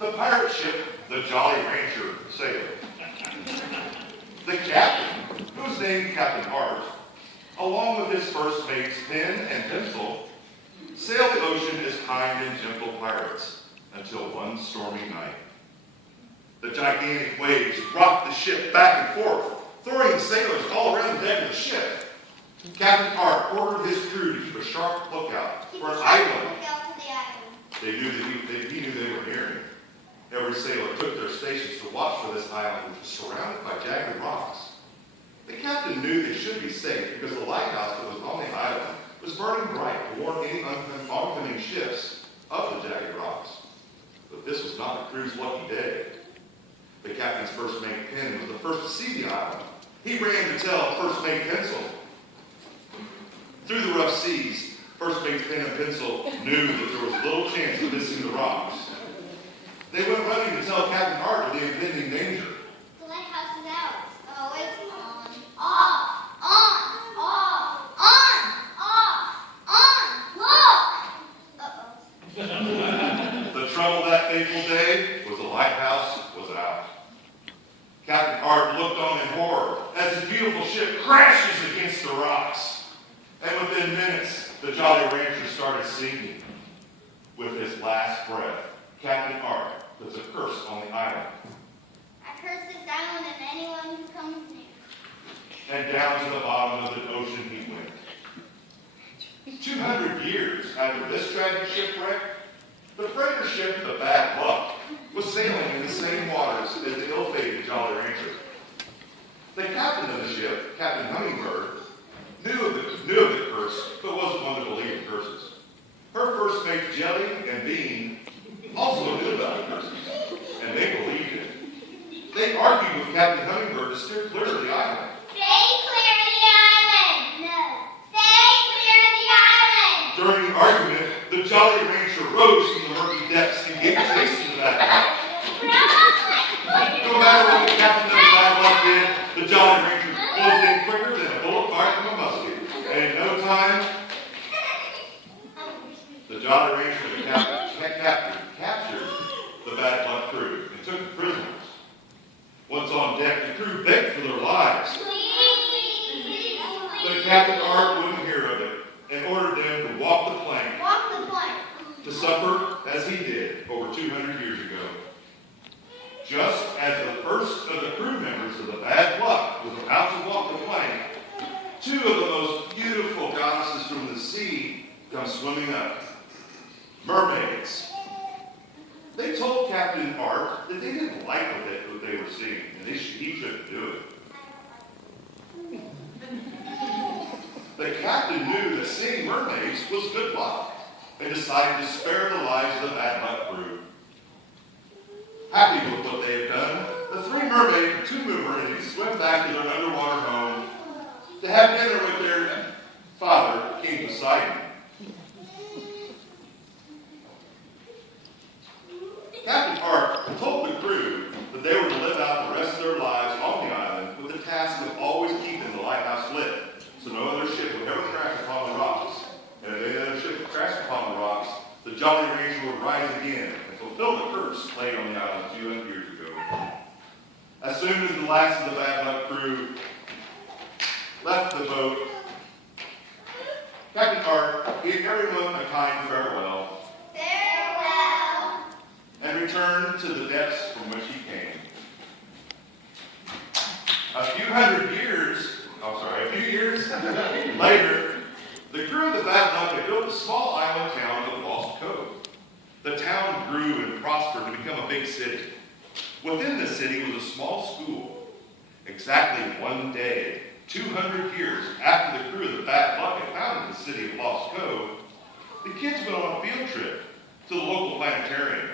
The pirate ship, the Jolly Rancher, sailed. The captain, who was named Captain Hart, along with his first mate's pen and pencil, sailed the ocean as kind and gentle pirates until one stormy night. The gigantic waves rocked the ship back and forth, throwing sailors all around the deck of the ship. Captain Hart ordered his crew to keep a sharp lookout for an island. He knew they were nearing. Every sailor took their stations to watch for this island, which was surrounded by jagged rocks. The captain knew they should be safe because the lighthouse that was on the island was burning bright to warn any oncoming ships of the jagged rocks. But this was not the crew's lucky day. The captain's first mate Pen was the first to see the island. He ran to tell first mate Pencil. Through the rough seas, first mate's pen and pencil knew that there was little chance of missing the rocks. They went running to tell Captain Hart of the impending danger. The lighthouse is ours. Oh, it's on. Off! On! Off! On! Look! The trouble that fateful day was the lighthouse was out. Captain Hart looked on in horror as his beautiful ship crashes against the rocks. And within minutes, the Jolly Rancher started sinking. With his last breath, Captain Hart puts a curse on the island. I curse this island and anyone who comes near. And down to the bottom of the ocean he went. 200 years after this tragic shipwreck, the freighter ship, the Bad Luck, was sailing in the same waters as the ill-fated Jolly Rancher. The captain of the ship, Captain Hummingbird, knew of the curse, but wasn't one to believe in curses. Her first mate, Jelly and Bean, also knew about the curses, and they believed it. They argued with Captain Hummingbird to steer clear of the island. Stay clear of the island! No. Stay clear of the island! During the argument, the Jolly Rancher rose from the murky depths and gave chase to the Bad Luck. No matter what the captain of the Bad Luck did, the Jolly Rancher closed in quicker than a bullet fired from a musket. And in no time, the Jolly Rancher and the captain captured the Bad Luck crew and took them prisoners. Once on deck, the crew begged for their lives. But Captain Hart wouldn't hear of it and ordered them to walk the plank. Walk the plank. To suffer as he did over 200 years ago. Just as the first of the crew members of the Bad Luck was about to walk the plank, two of the most beautiful goddesses from the sea come swimming up. Mermaids. They told Captain Hart that they didn't like what they were seeing, and he shouldn't do it. The captain knew that seeing mermaids was good luck, and decided to spare the lives of the Bad Luck crew. Happy with what they had done, the two mermaids swam back to their underwater home to have dinner with their father, King Poseidon. Captain Hart told the crew that they were to live out the rest of their lives on the island with the task of always keeping the lighthouse lit, so no other ship would ever crash upon the rocks. And if any other ship would crash upon the rocks, the Jolly Rancher would rise again and fulfill the curse laid on the island 200 years ago. As soon as the last of the Bad Luck crew left the boat, Captain Hart gave everyone a kind farewell. Farewell. And returned to the depths from which he came. A few years later, the crew of the Bad Luck had built a small island town of Lost Cove. The town grew and prospered to become a big city. Within the city was a small school. Exactly one day, 200 years after the crew of the Bad Luck had founded the city of Lost Cove, the kids went on a field trip to the local planetarium.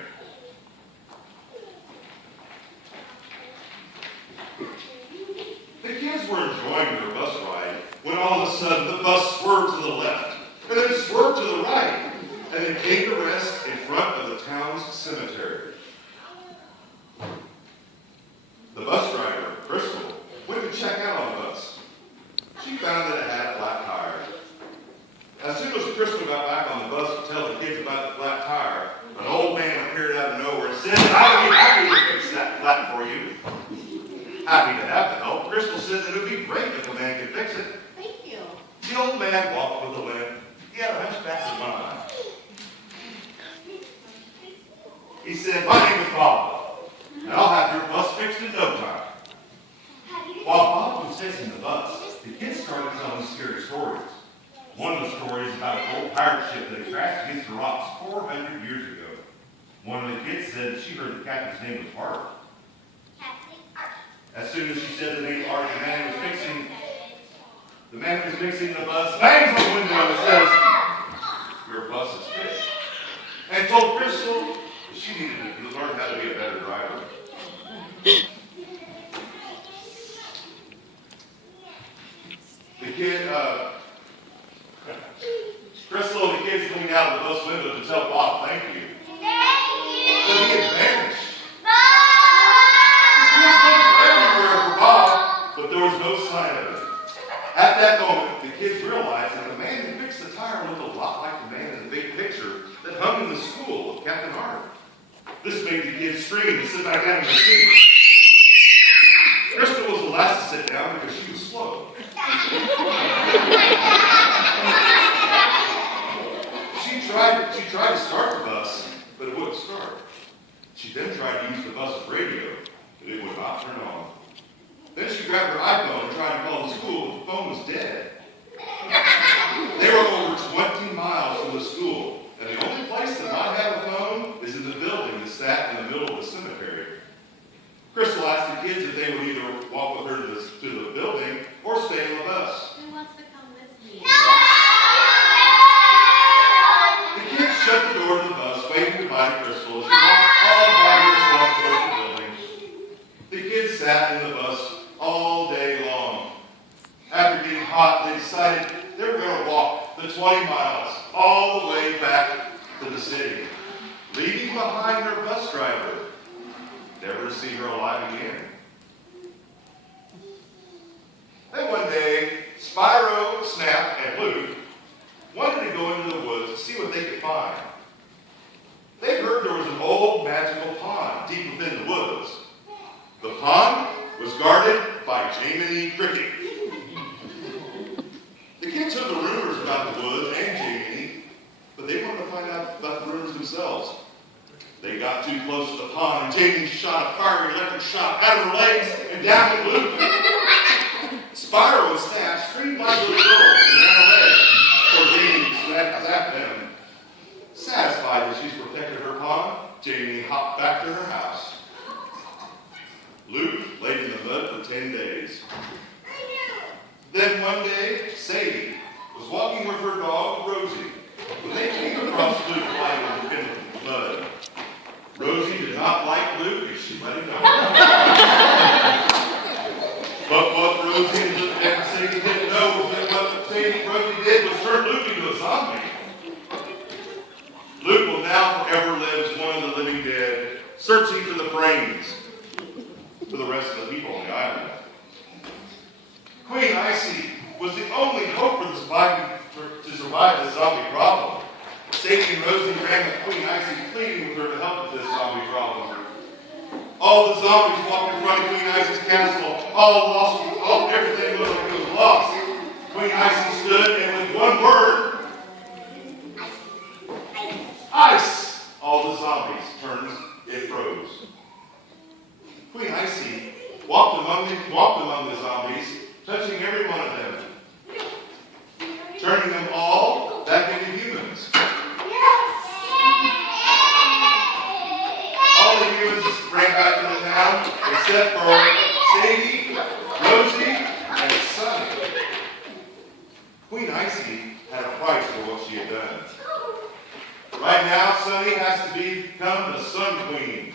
The kids were enjoying their bus ride when all of a sudden the bus swerved to the left, and then swerved to the right, and then came to rest in front of the town's cemetery. The bus driver, Crystal, went to check out on the bus. She found that it had a flat tire. As soon as Crystal got back on the bus to tell the kids about the flat tire, an old man appeared out of nowhere and said, said that I would be happy to fix that flat for you. Happy to have the help, Crystal said that it would be great if a man could fix it. Thank you. The old man walked with a limp. He had a hunchback of one eye. He said, "My name is Bob, and I'll have your bus fixed in no time." While Bob was fixing the bus, the kids started telling scary stories. One of the stories about an old pirate ship that crashed against the rocks 400 years ago. One of the kids said that she heard the captain's name was Art. As soon as she said the name Art, the man who was fixing the bus bangs on the window and says, "Your bus is fixed," and told Crystal that she needed to learn how to be a better driver. Crystal and the kids leaned out of the bus window to tell Bob thank you. Thank you. But he had vanished. Bob! The kids looked everywhere for Bob, but there was no sign of him. At that moment, the kids realized that the man who fixed the tire looked a lot like the man in the big picture that hung in the school of Captain Hart. This made the kids scream and sit back down in their seats. Crystal was the last to sit down because she was slow. She tried to start the bus, but it wouldn't start. She then tried to use the bus's radio, but it would not turn on. Then she grabbed her iPhone and tried to call the school, but the phone was dead. They were over 20 miles from the school, and the only place that might have a phone is in the building that sat in the middle of the cemetery. Crystal asked the kids if they would either walk with her to the building or stay on the bus. Who wants to come with me? The kids shut the door to the bus, waving goodbye to Crystal as she walked all by herself towards the building. The kids sat in the bus all day long. After getting hot, they decided they were going to walk the 20 miles all the way back to the city, leaving behind their bus driver, never to see her alive again. Then one day, Spyro, Snap, and Luke wanted to go into the woods to see what they could find. They heard there was an old magical pond deep within the woods. The pond was guarded by Jamie Cricket. The kids heard the rumors about the woods and Jamie, but they wanted to find out about the rumors themselves. They got too close to the pond, and Jamie shot a fiery electric shot out of her legs and down at Luke. Spyro and Snap screamed like little girls and ran away, so Jamie zapped them. Satisfied that she's protected her pond, Jamie hopped back to her house. Luke laid in the mud for 10 days. Then one day, Sadie was walking with her dog, Rosie, when they came across Luke lying in the mud. Rosie did not like Luke, and she let him go. But what Rosie and Sadie didn't know was that what Rosie did was turn Luke into a zombie. Luke will now forever live as one of the living dead, searching for the brains for the rest of the people on the island. Queen Icy was the only hope to survive this zombie problem. Sadie and Rosie ran with Queen Icy, pleading with her to help with this zombie problem. All the zombies walked in front of Queen Icy's castle, everything looked like it was lost. Queen Icy stood, and with one word, ice! All the zombies turned, it froze. Queen Icy walked among the zombies, touching every one of them, turning them all back into humans. All the humans ran back to the town, except for Sadie, Rosie, and Sunny. Queen Icy had a price for what she had done. Right now, Sunny has to become the Sun Queen.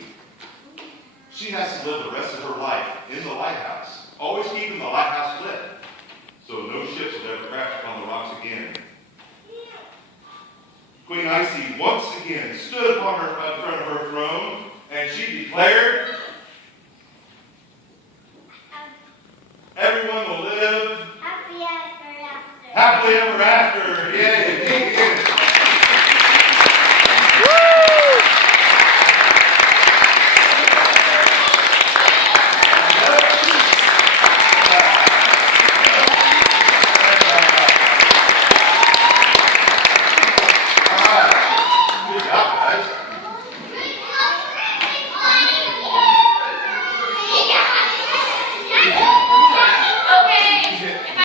She has to live the rest of her life in the lighthouse, always keeping the lighthouse lit, so no ships will ever crash upon the rocks again. Queen Icy once again stood upon in front of her throne, and she declared,